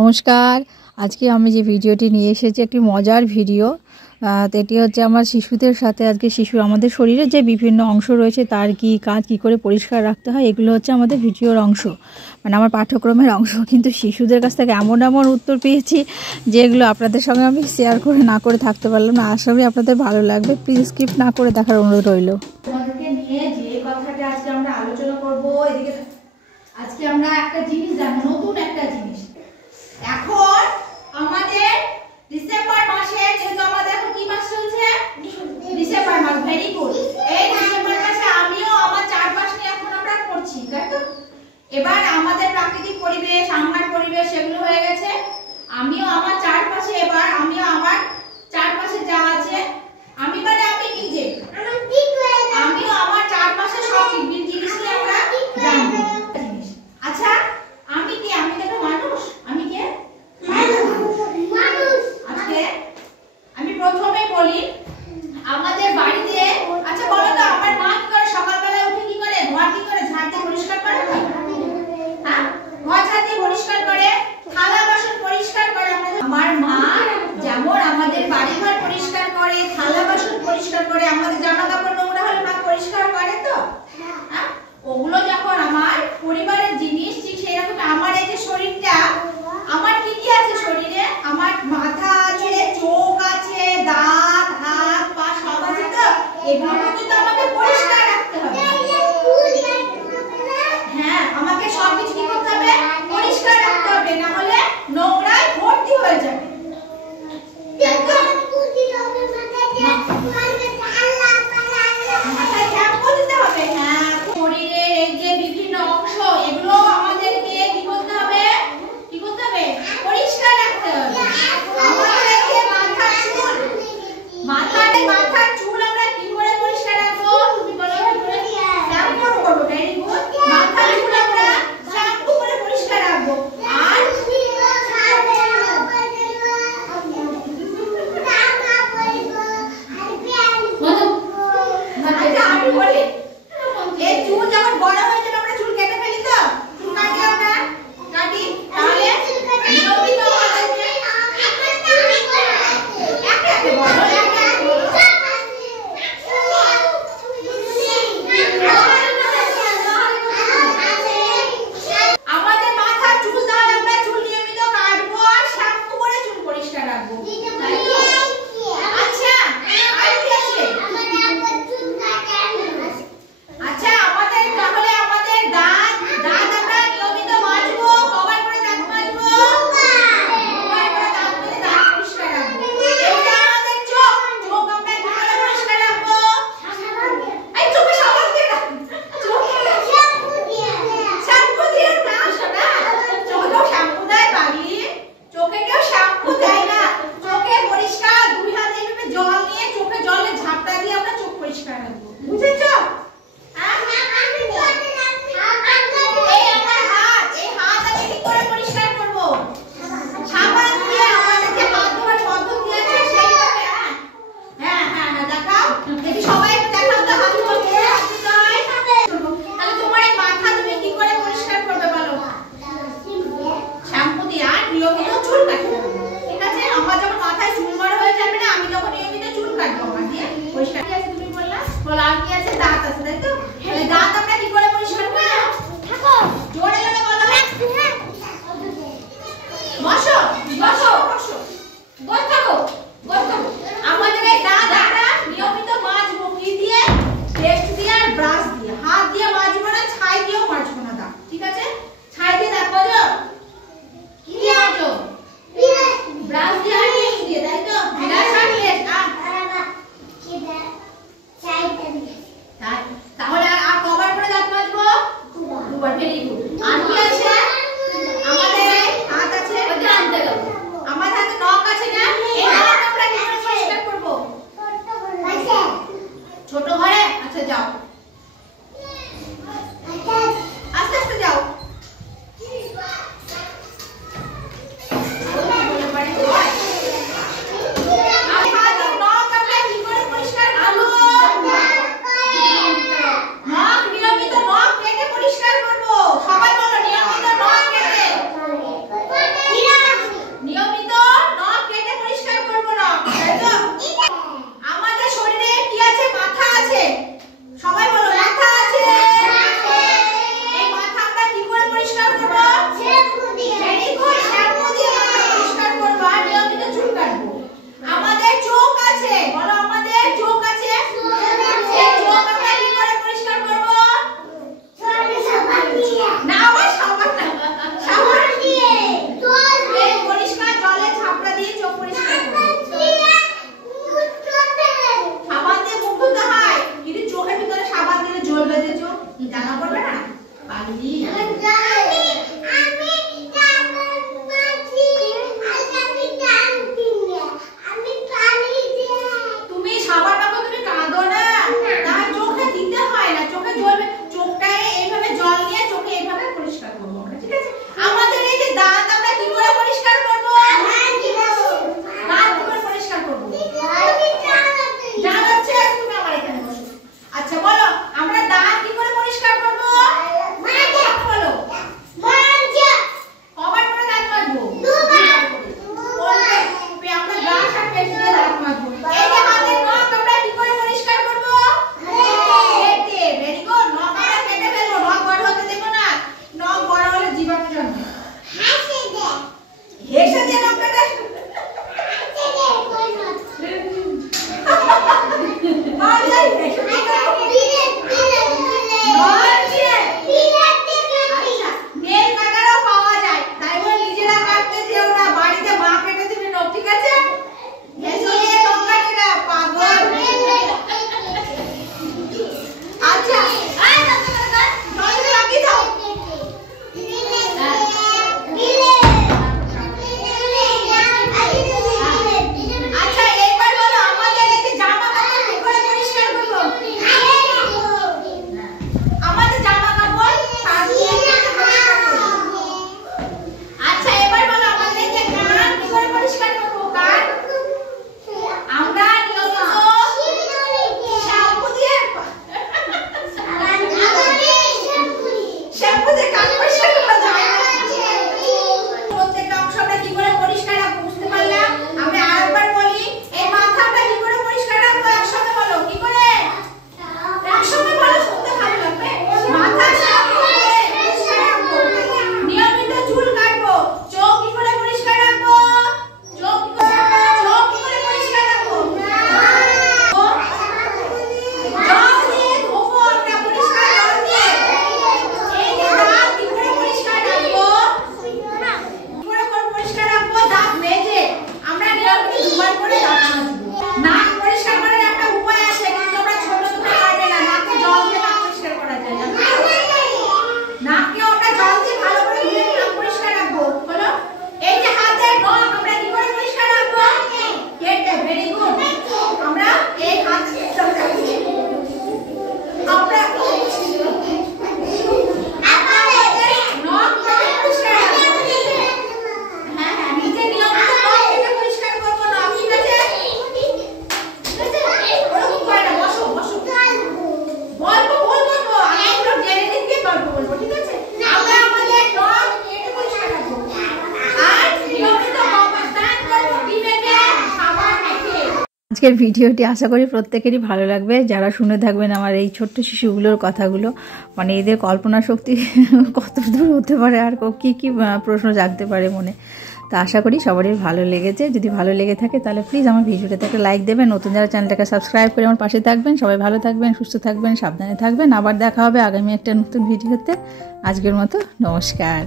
নমস্কার। আজকে আমি যে ভিডিওটি নিয়ে এসেছি একটি মজার ভিডিও। তো এটি হচ্ছে আমার শিশুদের সাথে আজকে আমাদের শরীরের যে বিভিন্ন অংশ রয়েছে তার কি কাজ কী করে পরিষ্কার রাখতে হয় এগুলো হচ্ছে আমাদের ভিডিওর অংশ, মানে আমার পাঠ্যক্রমের অংশ। কিন্তু শিশুদের কাছ থেকে এমন উত্তর পেয়েছি যেগুলো আপনাদের সঙ্গে আমি শেয়ার করে না করে থাকতে পারলাম না। আশা করি আপনাদের ভালো লাগবে। প্লিজ স্কিপ না করে দেখার অনুরোধ রইল। তোমাদেরকে নিয়ে যে কথাটা আজকে আমরা আলোচনা করব, এদিকে আজকে আমরা একটা জিনিস জানবো, নতুন একটা জিনিস। এখন আমাদের ডিসেম্বর মাসে, যেহেতু আমাদের এখন কি মাস চলছে? ডিসেম্বর মাস। Very good. এই ডিসেম্বর মাসে আমিও আমার চারপাশ নিয়ে এখন আমরা করছি, তাই তো? এবার আমাদের প্রাকৃতিক পরিবেশ, আমার পরিবেশ এগুলো হয়ে গেছে। আমিও আমার চারপাশে, এবার আমিও আমার চারপাশে যা আছে, আমি মানে আমি নিজে, আমিও আমার চারপাশে সব জিনিস নিয়ে আমরা জানবো। আচ্ছা, আমি কে? আমি তো মানুষ। আমি কে? মানুষ। আজকে আমি প্রথমে বলি আমাদের বাড়িতে, আচ্ছা বলো তো, আমার মা কি করে? সকালবেলা উঠে কি করে? ঘর কি করে ঝাড় দিয়ে পরিষ্কার করে? হ্যাঁ, ঘর ঝাড় দিয়ে পরিষ্কার করে, থালা বাসন পরিষ্কার করে। আমার মা যেমন আমাদের বাড়ি ঘর পরিষ্কার করে, থালা বাসন পরিষ্কার করে, আমাদের জামা কাপড় নোংরা হলে মা পরিষ্কার করে তো। হ্যাঁ, ওগুলো যখন আমার পরিবারের জিনিস, ঠিক সেই রকম আমার এই যে শরীরটা, আমার কি কি আছে শরীরে? আমার মাথা আছে, চোখ আছে, দাঁত, হাত পা সব আছে তো। এগুলো কিন্তু আমাকে পরিষ্কার রাখতে হবে। হ্যাঁ, আমাকে সবকিছু কি করতে হবে? পরিষ্কার রাখতে হবে, না হলে নোংরায় ভর্তি হয়ে যাবে। মাথায় শ্যাম্পু দিতে হবে। হ্যাঁ, শরীরের এই যে বিভিন্ন অংশ, এগুলো আমাদেরকে কি করতে হবে? কি করতে হবে? পরিষ্কার রাখতে হবে। আমাদের এই যে মাথার চুল, মাথার চুল আমরা কি করে পরিষ্কার রাখবো? তুমি বলো। শ্যাম্পু করবো। Very good. মাথার চুল আমরা শ্যাম্পু করে পরিষ্কার রাখবো। আর আমি বলি, এই চুল যখন বড় হয়ে যাবে আমরা চুল কেটে ফেলি তো, চুল কাটি আমরা, কাটি। তাহলে নিয়মিত আমাদেরকে একটা বড় আমাদের মাথার চুল, তাহলে আমরা চুল নিয়মিত কাটবো আর শ্যাম্পু করে চুল পরিষ্কার রাখবো। আচ্ছা, আর কি আছে? আচ্ছা, আমাদের তাহলে আমাদের দাঁত আমরা নিয়মিত মাজবো। কবার করে দাঁত মাজবো? কবার করে দাঁত মাজে দাঁত পরিষ্কার রাখবো। এটা আমাদের চোখ আমরা কি করে পরিষ্কার রাখবো? এই চোখে সাবান দিয়ে না, চোখে শ্যাম্পু দিয়ে না সোনা। চোখেও শ্যাম্পু দেয় বাড়ি, চোখে কেউ শ্যাম্পু দেয় না। চোখে পরিষ্কার 2 হাত এইভাবে জল নিয়ে চোখে জলে ঝাপটা দিয়ে আমরা চোখ পরিষ্কার রাখবো। বুঝেছো? আর কি আছে? দাঁত আছে, তাই তো? তাহলে দাঁত আমরা কি করে পরিষ্কার করব? জোরে জোরে বলো। বসো বসো বসো, বসে থাকো, বসে থাকো। আমাদের এই দাঁত আমরা নিয়মিত মাজবো কি দিয়ে? পেস্ট দিয়ে আর ব্রাশ দিয়ে। হাত দিয়ে মাজবো না, ছাই দিয়েও মাজবো না দাঁত, ঠিক আছে? ছাই দিয়ে দাঁত মাজো, কি দিয়ে মাজো? ব্রাশ দিয়ে আর পেস্ট দিয়ে, তাই তো? ব্রাশ আর পেস্ট। একবার করে দাঁত মাজবো। নাক পরিষ্কার করার একটা উপায় আছে, কিন্তু তোমরা ছোট থেকে পারবে না। নাকে জল দিয়ে নাক পরিষ্কার করা যায় না। নাককে আমরা জল দিয়ে ভালো করে ধুয়ে নাক পরিষ্কার রাখবো। বলো, এই যে হাতের নখ আমরা কি করে পরিষ্কার রাখবো? কেটে। Very good. আমরা এই হাত আমরা আজকের ভিডিওটি আশা করি প্রত্যেকেরই ভালো লাগবে, যারা শুনে থাকবেন আমার এই ছোট্ট শিশুগুলোর কথাগুলো। মানে এদের কল্পনা শক্তি কত দূর হতে পারে, আর কী কী প্রশ্ন জাগতে পারে মনে। তা আশা করি সবারই ভালো লেগেছে। যদি ভালো লেগে থাকে তাহলে প্লিজ আমার ভিডিওটাতে একটা লাইক দেবেন। নতুন যারা চ্যানেলটাকে সাবস্ক্রাইব করে আমার পাশে থাকবেন। সবাই ভালো থাকবেন, সুস্থ থাকবেন, সাবধানে থাকবেন। আবার দেখা হবে আগামী একটা নতুন ভিডিওতে। আজকের মতো নমস্কার।